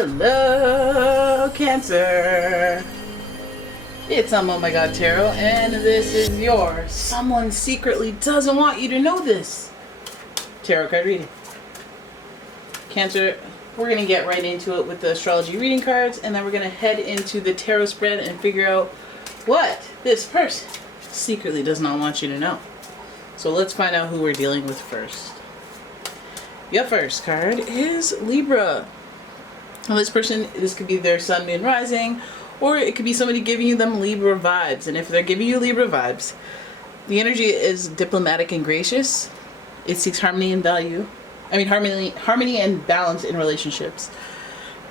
Hello, Cancer. It's umomgtarot, and this is your someone secretly doesn't want you to know this tarot card reading. Cancer, we're going to get right into it with the astrology reading cards, and then we're going to head into the tarot spread and figure out what this person secretly does not want you to know. So let's find out who we're dealing with first. Your first card is Libra. Now this person, this could be their sun, moon, rising, or it could be somebody giving you them Libra vibes. And if they're giving you Libra vibes, the energy is diplomatic and gracious. It seeks harmony and harmony and balance in relationships.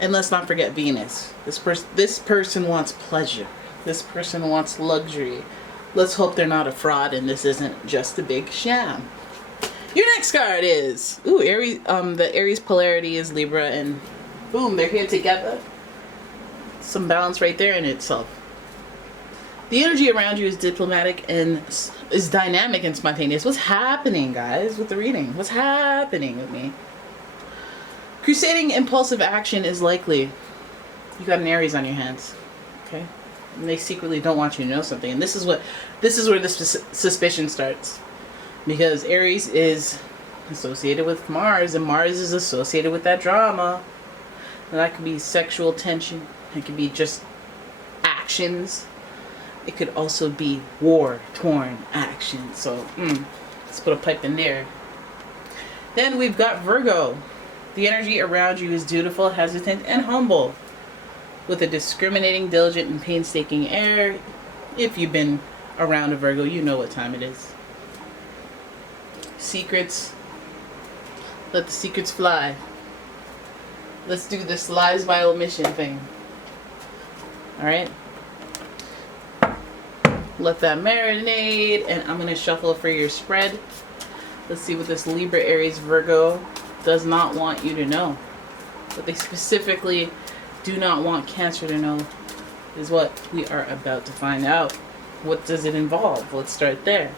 And let's not forget Venus. This person wants pleasure. This person wants luxury. Let's hope they're not a fraud and this isn't just a big sham. Your next card is Aries. The Aries polarity is Libra, and boom, they're here together. Some balance right there in itself. The energy around you is diplomatic and is dynamic and spontaneous. What's happening, guys, with the reading? What's happening with me? Crusading impulsive action is likely. You got an Aries on your hands, okay? And they secretly don't want you to know something. And this is where the suspicion starts. Because Aries is associated with Mars, and Mars is associated with that drama. And that could be sexual tension. It could be just actions. It could also be war-torn action. So, let's put a pipe in there. Then we've got Virgo. The energy around you is dutiful, hesitant, and humble. With a discriminating, diligent, and painstaking air. If you've been around a Virgo, you know what time it is. Secrets. Let the secrets fly. Let's do this lies by omission thing. Alright? Let that marinate, and I'm going to shuffle for your spread. Let's see what this Libra, Aries, Virgo does not want you to know. What they specifically do not want Cancer to know is what we are about to find out. What does it involve? Let's start there.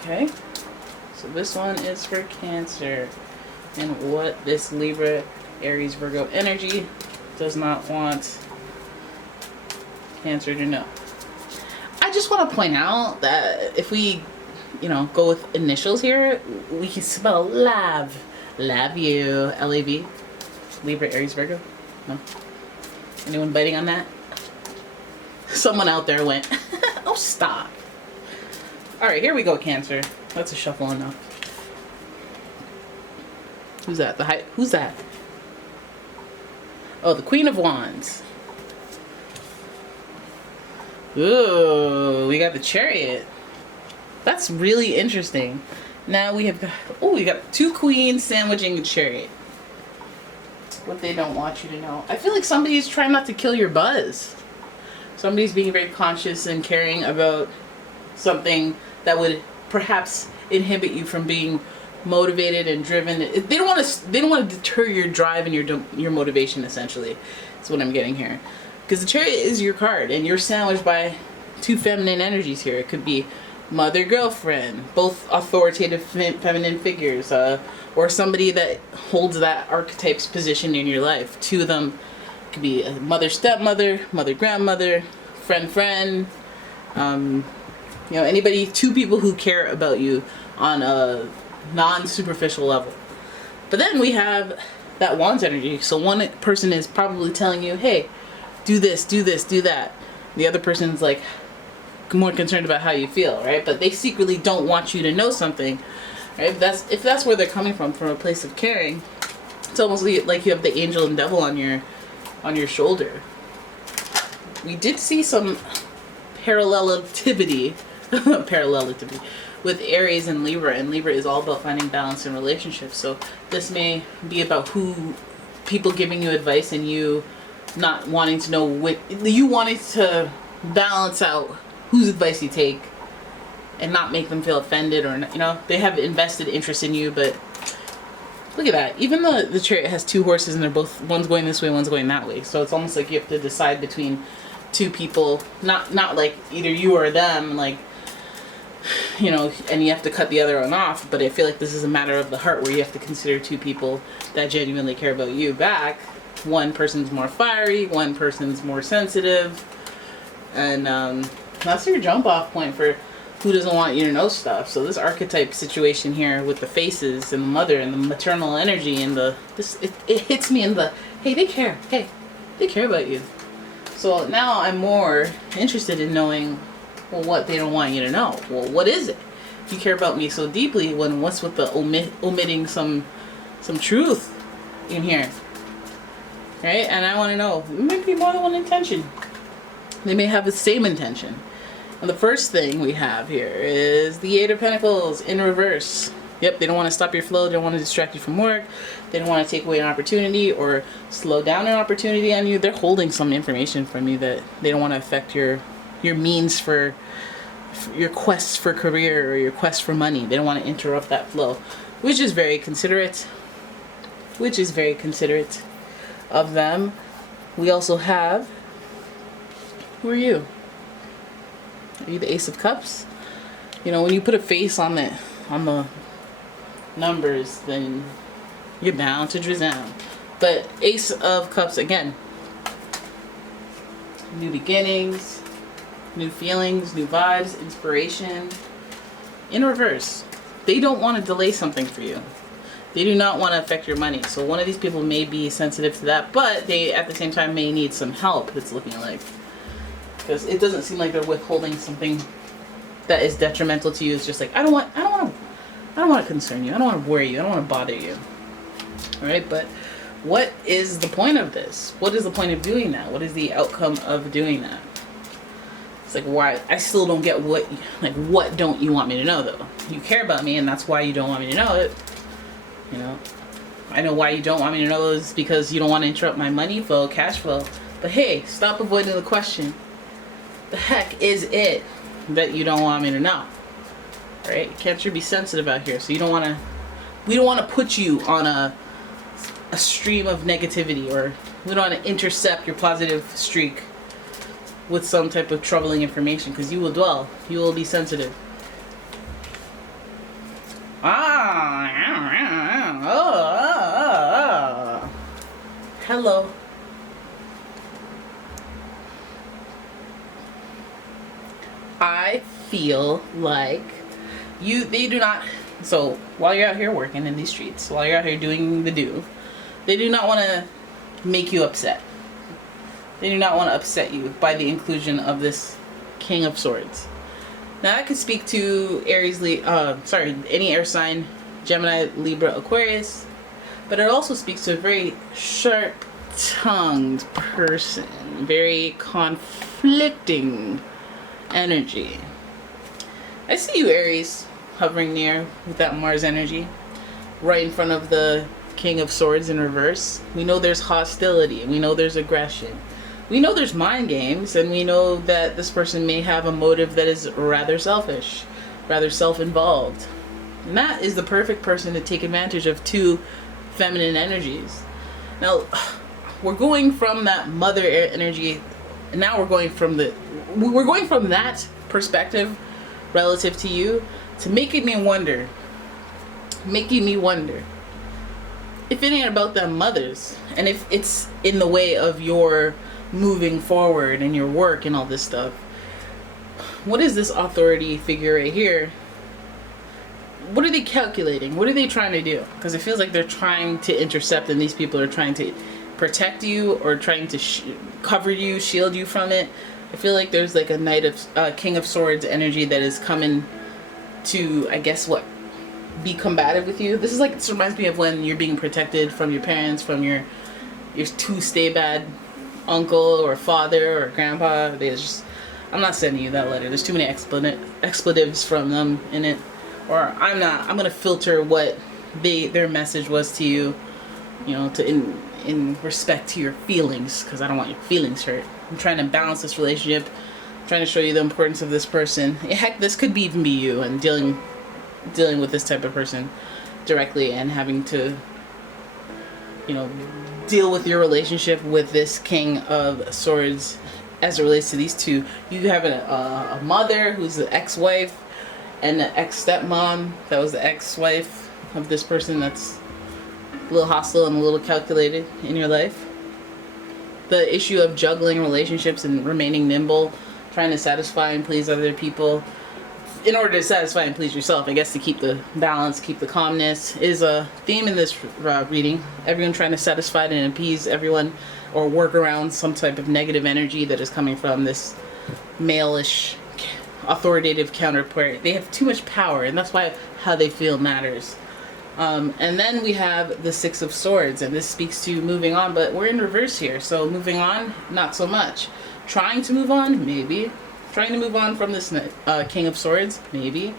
Okay? So this one is for Cancer. And what this Libra, Aries, Virgo energy does not want Cancer to know. I just want to point out that if we, go with initials here, we can spell love. Love you. L-A-V. Libra, Aries, Virgo. No? Anyone biting on that? Someone out there went, oh, stop. Alright, here we go, Cancer. That's a shuffle enough. Who's that? Who's that? Oh, the Queen of Wands. Ooh, we got the Chariot. That's really interesting. Now we got two queens sandwiching a chariot. What they don't want you to know. I feel like somebody's trying not to kill your buzz. Somebody's being very conscious and caring about something that would perhaps inhibit you from being motivated and driven. They don't want to deter your drive and your motivation, essentially. That's what I'm getting here. Because the Chariot is your card, and you're sandwiched by two feminine energies here. It could be mother, girlfriend, both authoritative feminine figures, or somebody that holds that archetype's position in your life. Two of them could be a mother, stepmother, mother, grandmother, friend. Anybody, two people who care about you on a non-superficial level. But then we have that Wands energy. So one person is probably telling you, hey, do this, do this, do that. The other person's like more concerned about how you feel, right? But they secretly don't want you to know something, right? If that's where they're coming from a place of caring, it's almost like you have the angel and devil on your shoulder. We did see some parallelity with Aries and Libra is all about finding balance in relationships. So this may be about people giving you advice and you not wanting to know you wanting to balance out whose advice you take and not make them feel offended, or they have invested interest in you. But look at that, even the Chariot has two horses and one's going this way, one's going that way. So it's almost like you have to decide between two people, not like either you or them, like and you have to cut the other one off. But I feel like this is a matter of the heart, where you have to consider two people that genuinely care about you back, one person's more fiery, one person's more sensitive, and that's your jump off point for who doesn't want you to know stuff. So this archetype situation here with the faces and the mother and the maternal energy and it hits me in the, hey, they care about you. So now I'm more interested in knowing, well, what they don't want you to know. Well, what is it? If you care about me so deeply, what's with the omitting some truth in here, right? And I want to know, it might be more than one intention. They may have the same intention. And the first thing we have here is the Eight of Pentacles in reverse. Yep, they don't want to stop your flow. They don't want to distract you from work. They don't want to take away an opportunity or slow down an opportunity on you. They're holding some information from you that they don't want to affect your means for your quest for career or your quest for money. They don't want to interrupt that flow, which is very considerate. Of them. We also have, who are you? Are you the Ace of Cups? You know, when you put a face on the numbers, then you're bound to resound. But Ace of Cups, again, new beginnings, new feelings, new vibes, inspiration. In reverse, they don't want to delay something for you. They do not want to affect your money. So one of these people may be sensitive to that, but they at the same time may need some help, it's looking like. Because it doesn't seem like they're withholding something that is detrimental to you. It's just like, I don't want to concern you. I don't want to worry you. I don't want to bother you. All right, but what is the point of this? What is the point of doing that? What is the outcome of doing that? It's like, why? I still don't get what don't you want me to know, though? You care about me, and that's why you don't want me to know it. You know, I know why you don't want me to know is because you don't want to interrupt my money flow, cash flow. But hey, stop avoiding the question. The heck is it that you don't want me to know? Right? Can't you be sensitive out here? So we don't want to put you on a stream of negativity, or we don't want to intercept your positive streak with some type of troubling information, because you will dwell. You will be sensitive. Hello. I feel like they do not, so while you're out here working in these streets, while you're out here doing the do, they do not want to make you upset. They do not want to upset you by the inclusion of this King of Swords. Now that could speak to any air sign, Gemini, Libra, Aquarius, but it also speaks to a very sharp-tongued person, very conflicting energy. I see you, Aries, hovering near with that Mars energy, right in front of the King of Swords in reverse. We know there's hostility, we know there's aggression, we know there's mind games, and we know that this person may have a motive that is rather selfish, rather self-involved. And that is the perfect person to take advantage of two feminine energies. Now, we're going from that mother energy, and now we're going from that perspective relative to you to making me wonder if it ain't about them mothers, and if it's in the way of your moving forward and your work and all this stuff. What is this authority figure right here? What are they calculating? What are they trying to do? Because it feels like they're trying to intercept, and these people are trying to protect you or trying to cover you, shield you from it. I feel like there's like a King of Swords energy that is coming to, I guess, be combative with you. This reminds me of when you're being protected from your parents, from your too stay bad uncle or father or grandpa. I'm not sending you that letter. There's too many expletives from them in it. Or I'm gonna filter what their message was to you, in respect to your feelings, because I don't want your feelings hurt. I'm trying to balance this relationship. I'm trying to show you the importance of this person. Heck, this could even be you, and dealing with this type of person directly, and having to, deal with your relationship with this King of Swords as it relates to these two. You have a mother who's the ex-wife, and the ex-stepmom that was the ex-wife of this person that's a little hostile and a little calculated in your life. the issue of juggling relationships and remaining nimble, trying to satisfy and please other people in order to satisfy and please yourself, I guess, to keep the balance, keep the calmness, is a theme in this reading. Everyone trying to satisfy and appease everyone, or work around some type of negative energy that is coming from this male-ish authoritative counterpart. They have too much power, and that's why how they feel matters. And then we have the Six of Swords, and this speaks to moving on, but we're in reverse here. So moving on, not so much. Trying to move on, maybe. Trying to move on from this King of Swords, maybe.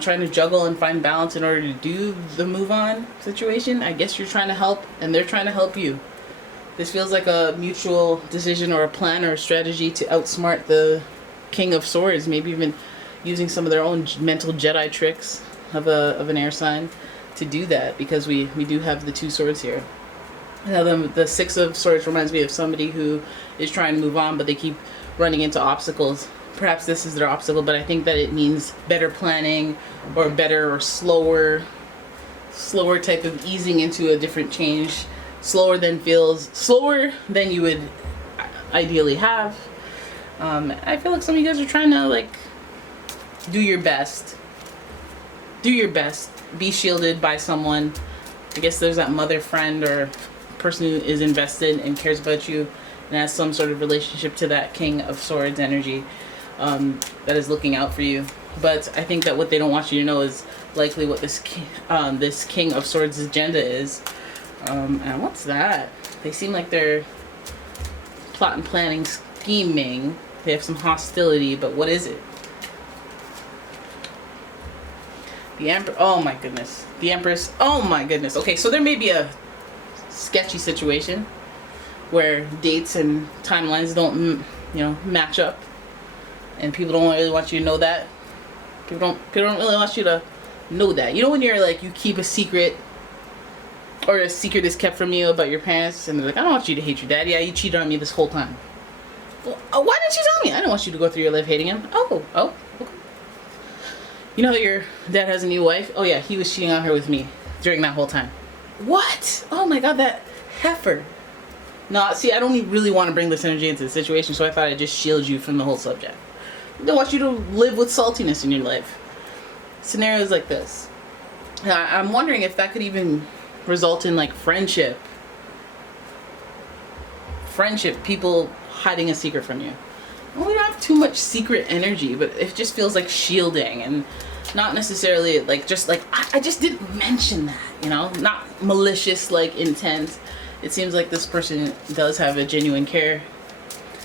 Trying to juggle and find balance in order to do the move on situation. I guess you're trying to help, and they're trying to help you. This feels like a mutual decision or a plan or a strategy to outsmart the King of Swords, maybe even using some of their own mental Jedi tricks of an air sign to do that, because we do have the two swords here. Now the Six of Swords reminds me of somebody who is trying to move on, but they keep running into obstacles. Perhaps this is their obstacle, but I think that it means better planning, or better or slower type of easing into a different change. Slower than you would ideally have. I feel like some of you guys are trying to like do your best. Be shielded by someone. I guess there's that mother friend or person who is invested and cares about you and has some sort of relationship to that King of Swords energy that is looking out for you. But I think that what they don't want you to know is likely what this King of Swords agenda is. And what's that? They seem like they're plotting, planning, scheming. They have some hostility, but what is it? The Emperor. Oh my goodness. The Empress. Oh my goodness. Okay, so there may be a sketchy situation where dates and timelines don't, match up, and people don't really want you to know that. People don't really want you to know that. You know when you're like, you keep a secret, or a secret is kept from you about your parents, and they're like, I don't want you to hate your dad. Yeah, you cheated on me this whole time. Well, why didn't you tell me? I didn't want you to go through your life hating him. Oh, okay. You know that your dad has a new wife? Oh yeah, he was cheating on her with me during that whole time. What? Oh my god, that heifer. No, see, I don't really want to bring this energy into the situation, so I thought I'd just shield you from the whole subject. I don't want you to live with saltiness in your life. Scenarios like this. I'm wondering if that could even result in like friendship, people hiding a secret from you. Well, we don't have too much secret energy, but it just feels like shielding, and not necessarily like just like I just didn't mention that, not malicious like intent. It seems like this person does have a genuine care.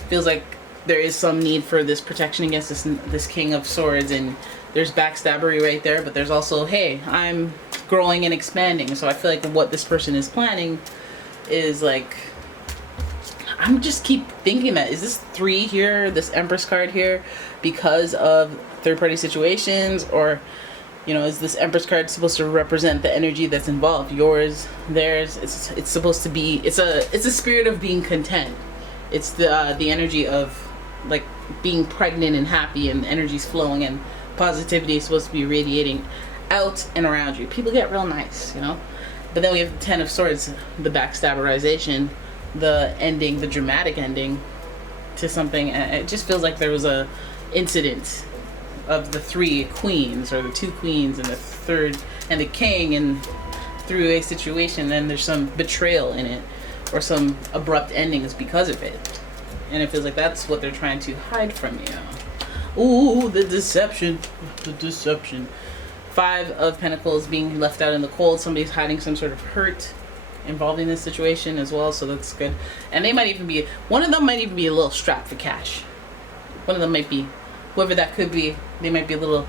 Feels like there is some need for this protection against this King of Swords, and there's backstabbery right there, but there's also, hey, I'm growing and expanding. So I feel like what this person is planning is like, I'm just keep thinking that, is this 3 here, this Empress card here, because of third-party situations, or is this Empress card supposed to represent the energy that's involved, yours, theirs? It's supposed to be, it's a spirit of being content. It's the energy of like being pregnant and happy, and energy's flowing, and positivity is supposed to be radiating out and around you. People get real nice, But then we have the Ten of Swords, the backstabberization, the ending, the dramatic ending to something. And it just feels like there was a incident of the 3 queens, or the 2 queens and the third and the king, and through a situation, then there's some betrayal in it, or some abrupt endings because of it. And it feels like that's what they're trying to hide from you. Ooh, the deception. 5 of Pentacles, being left out in the cold. Somebody's hiding some sort of hurt involving this situation as well, so that's good. And they might even be, one of them might even be a little strapped for cash. One of them might be, whoever that could be, they might be a little,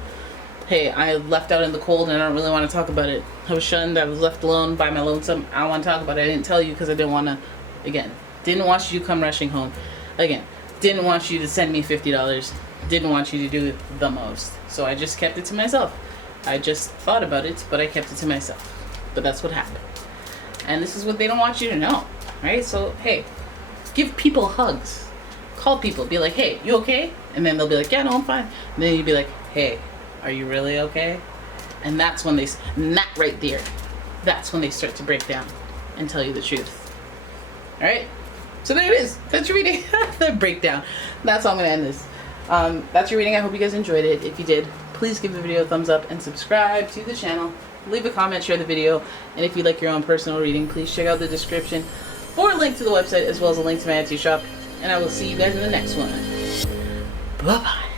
hey, I left out in the cold and I don't really want to talk about it. I was shunned, I was left alone by my lonesome. I don't want to talk about it. I didn't tell you because I didn't want to, again, didn't want you to come rushing home. Again, didn't want you to send me $50. Didn't want you to do the most. So I just kept it to myself. I just thought about it, but I kept it to myself. But that's what happened. And this is what they don't want you to know, right? So, hey, give people hugs. Call people. Be like, hey, you okay? And then they'll be like, yeah, no, I'm fine. And then you'd be like, hey, are you really okay? And that's when that right there, that's when they start to break down and tell you the truth. All right? So there it is. That's your reading. The breakdown. That's how I'm going to end this. That's your reading. I hope you guys enjoyed it. If you did, please give the video a thumbs up and subscribe to the channel. Leave a comment, share the video, and if you'd like your own personal reading, please check out the description for a link to the website as well as a link to my Etsy shop. And I will see you guys in the next one. Bye-bye.